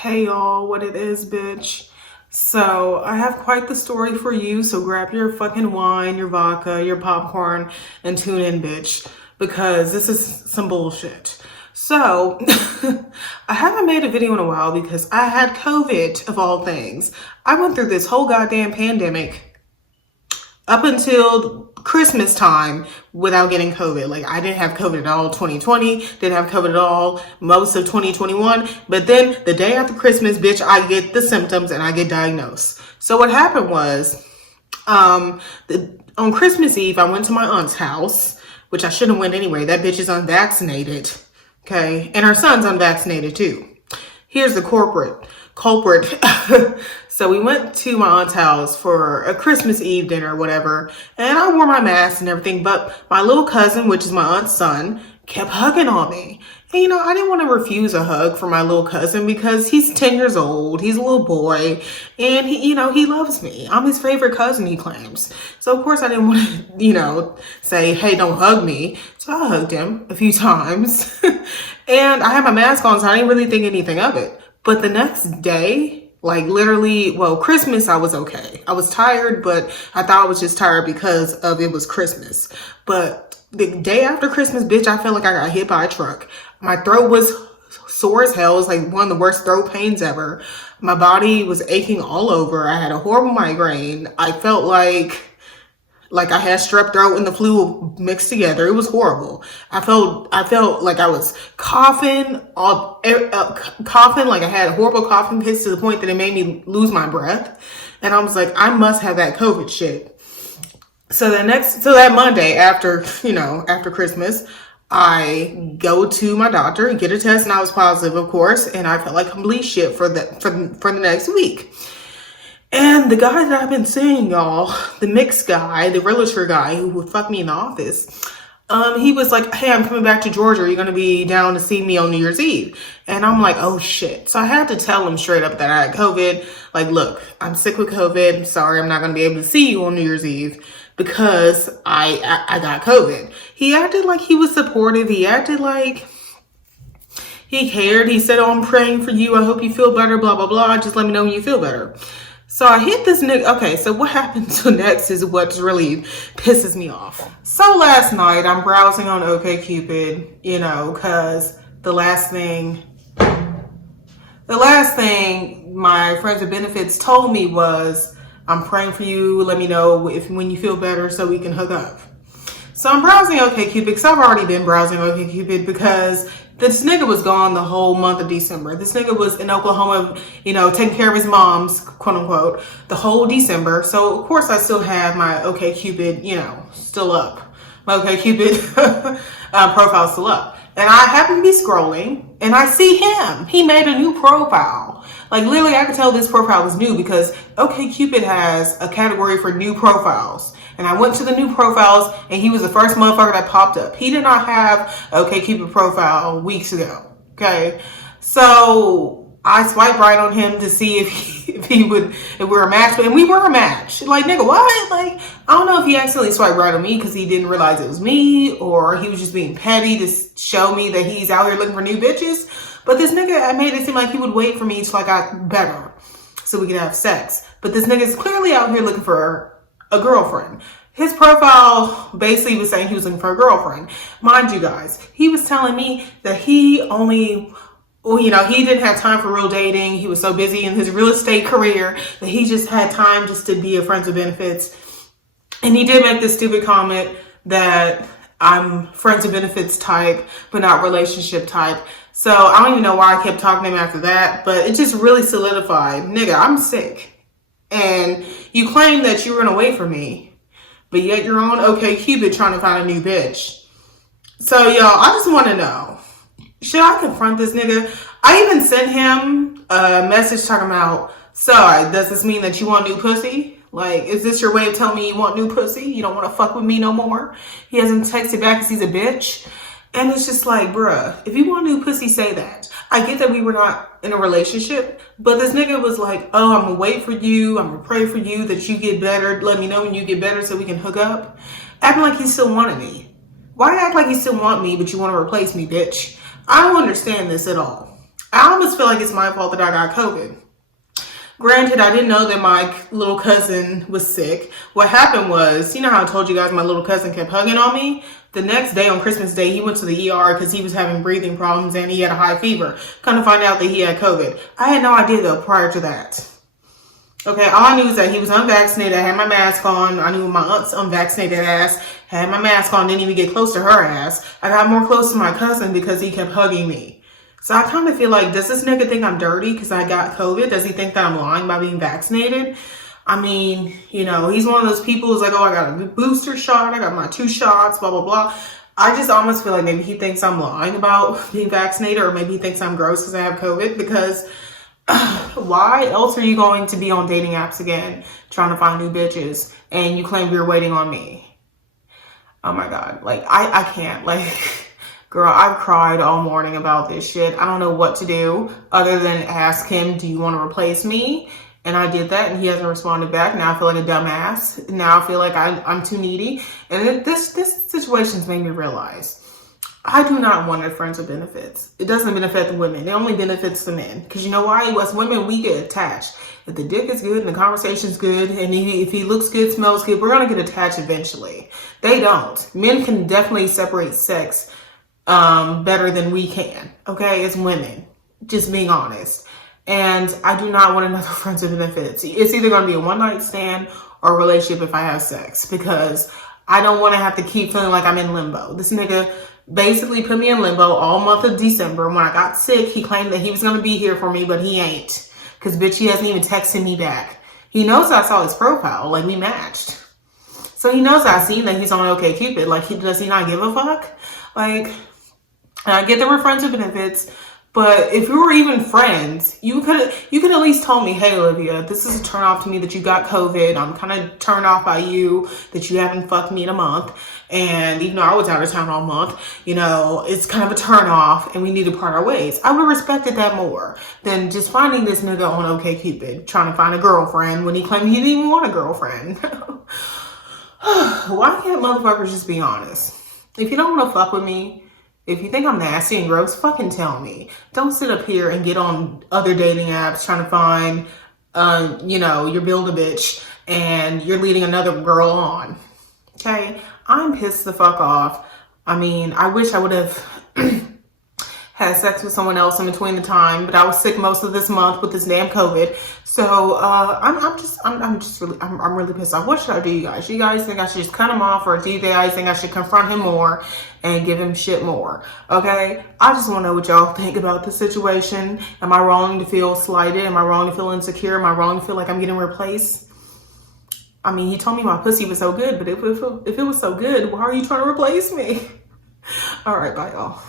Hey y'all, what it is, bitch. So, I have quite the story for you, so grab your fucking wine, your vodka, your popcorn, and tune in, bitch, because this is some bullshit. So, I haven't made a video in a while because I had COVID, of all things. I went through this whole goddamn pandemic up until Christmas time without getting COVID. Like, I didn't have COVID at all 2020, didn't have COVID at all most of 2021. But then the day after Christmas, bitch, I get the symptoms and I get diagnosed. So what happened was, on Christmas Eve, I went to my aunt's house, which I shouldn't have went anyway. That bitch is unvaccinated. Okay. And her son's unvaccinated too. Here's the culprit. So we went to my aunt's house for a Christmas Eve dinner or whatever, and I wore my mask and everything, but my little cousin, which is my aunt's son, kept hugging on me. And I didn't want to refuse a hug from my little cousin because he's 10 years old, he's a little boy, and he loves me. I'm his favorite cousin, he claims. So of course I didn't want to, say, hey, don't hug me. So I hugged him a few times. And I had my mask on, so I didn't really think anything of it. But the next day, like literally, Christmas, I was okay. I was tired, but I thought I was just tired because it was Christmas. But the day after Christmas, bitch, I felt like I got hit by a truck. My throat was sore as hell. It was like one of the worst throat pains ever. My body was aching all over. I had a horrible migraine. I felt like I had strep throat and the flu mixed together. It was horrible. I felt like I was coughing, coughing, like I had horrible coughing fits to the point that it made me lose my breath. And I was like, I must have that COVID shit. So that Monday after Christmas, I go to my doctor and get a test, and I was positive, of course, and I felt like complete shit for the next week. And the guy that I've been seeing, y'all, the mixed guy, the realtor guy who would fuck me in the office, he was like, hey, I'm coming back to Georgia. Are you going to be down to see me on New Year's Eve? And I'm like, oh, shit. So I had to tell him straight up that I had COVID. Like, look, I'm sick with COVID. I'm sorry, I'm not going to be able to see you on New Year's Eve because I got COVID. He acted like he was supportive. He acted like he cared. He said, oh, I'm praying for you. I hope you feel better, blah, blah, blah. Just let me know when you feel better. So I hit this nigga. Okay, so what happens next is what really pisses me off. So last night I'm browsing on OkCupid, because the last thing my friends with benefits told me was, I'm praying for you. Let me know when you feel better so we can hook up. So I'm browsing OkCupid because I've already been browsing OkCupid because this nigga was gone the whole month of December. This nigga was in Oklahoma, taking care of his mom's, quote unquote, the whole December. So of course I still have my OkCupid, still up. My OkCupid profile still up. And I happen to be scrolling and I see him. He made a new profile. Like literally I could tell this profile was new because OkCupid has a category for new profiles. And I went to the new profiles and he was the first motherfucker that popped up. He did not have OkCupid profile weeks ago. Okay. So I swiped right on him to see if we were a match, and we were a match. Like, nigga, what? Like, I don't know if he accidentally swiped right on me because he didn't realize it was me, or he was just being petty to show me that he's out here looking for new bitches. But this nigga made it seem like he would wait for me till I got better so we could have sex. But this nigga is clearly out here looking for a girlfriend. His profile basically was saying he was looking for a girlfriend. Mind you guys, he was telling me that he didn't have time for real dating. He was so busy in his real estate career that he just had time just to be a friends with benefits. And he did make this stupid comment that I'm friends with benefits type, but not relationship type. So I don't even know why I kept talking to him after that, but it just really solidified, nigga, I'm sick. And you claim that you were gonna wait for me, but yet you're on OkCupid trying to find a new bitch. So y'all, I just want to know, should I confront this nigga? I even sent him a message talking about, so does this mean that you want new pussy? Like, is this your way of telling me you want new pussy? You don't want to fuck with me no more? He hasn't texted back because he's a bitch. And it's just like, bruh, if you want new pussy, say that. I get that we were not in a relationship, but this nigga was like, oh, I'm gonna wait for you. I'm gonna pray for you that you get better. Let me know when you get better so we can hook up. Acting like he still wanted me. Why act like you still want me, but you want to replace me, bitch? I don't understand this at all. I almost feel like it's my fault that I got COVID. Granted, I didn't know that my little cousin was sick. What happened was, you know how I told you guys my little cousin kept hugging on me? The next day, on Christmas Day, he went to the ER because he was having breathing problems and he had a high fever. Come to find out that he had COVID. I had no idea though prior to that. Okay, all I knew was that he was unvaccinated. I had my mask on. I knew my aunt's unvaccinated ass had my mask on, didn't even get close to her ass. I got more close to my cousin because he kept hugging me. So I kind of feel like, does this nigga think I'm dirty because I got COVID? Does he think that I'm lying by being vaccinated? I mean, you know, he's one of those people who's like, oh, I got a booster shot. I got my 2 shots, blah, blah, blah. I just almost feel like maybe he thinks I'm lying about being vaccinated, or maybe he thinks I'm gross because I have COVID, because why else are you going to be on dating apps again trying to find new bitches and you claim you're waiting on me? Oh my God. Like, I can't. Like, girl, I've cried all morning about this shit. I don't know what to do other than ask him, do you want to replace me? And I did that and he hasn't responded back. Now I feel like a dumbass. Now I feel like I'm too needy. And this situation's made me realize I do not want a friends with benefits. It doesn't benefit the women. It only benefits the men. Because you know why? As women, we get attached. If the dick is good and the conversation's good, and if he looks good, smells good, we're going to get attached eventually. They don't. Men can definitely separate sex better than we can. Okay? As women. Just being honest. And I do not want another friends with benefits. It's either going to be a one-night stand or a relationship if I have sex. Because I don't want to have to keep feeling like I'm in limbo. This nigga basically put me in limbo all month of December. When I got sick, he claimed that he was going to be here for me, but he ain't. Because, bitch, he hasn't even texted me back. He knows I saw his profile. Like, we matched. So he knows I seen that he's on OkCupid. Like, does he not give a fuck? Like, and I get that we're friends with benefits, but if we were even friends, you could at least told me, hey, Olivia, this is a turn off to me that you got COVID. I'm kind of turned off by you that you haven't fucked me in a month. And even though I was out of town all month, you know, it's kind of a turn off and we need to part our ways. I would have respected that more than just finding this nigga on OkCupid, trying to find a girlfriend when he claimed he didn't even want a girlfriend. Why can't motherfuckers just be honest? If you don't want to fuck with me, if you think I'm nasty and gross, fucking tell me. Don't sit up here and get on other dating apps trying to find, you know, you're Build-A-Bitch and you're leading another girl on. Okay? I'm pissed the fuck off. I mean, I wish I would have had sex with someone else in between the time, but I was sick most of this month with this damn COVID. So I'm really pissed off. What should I do, you guys? You guys think I should just cut him off, or do you guys think I should confront him more and give him shit more? Okay, I just want to know what y'all think about the situation. Am I wrong to feel slighted? Am I wrong to feel insecure? Am I wrong to feel like I'm getting replaced? I mean, he told me my pussy was so good, but if it was so good, why are you trying to replace me? All right, bye, y'all.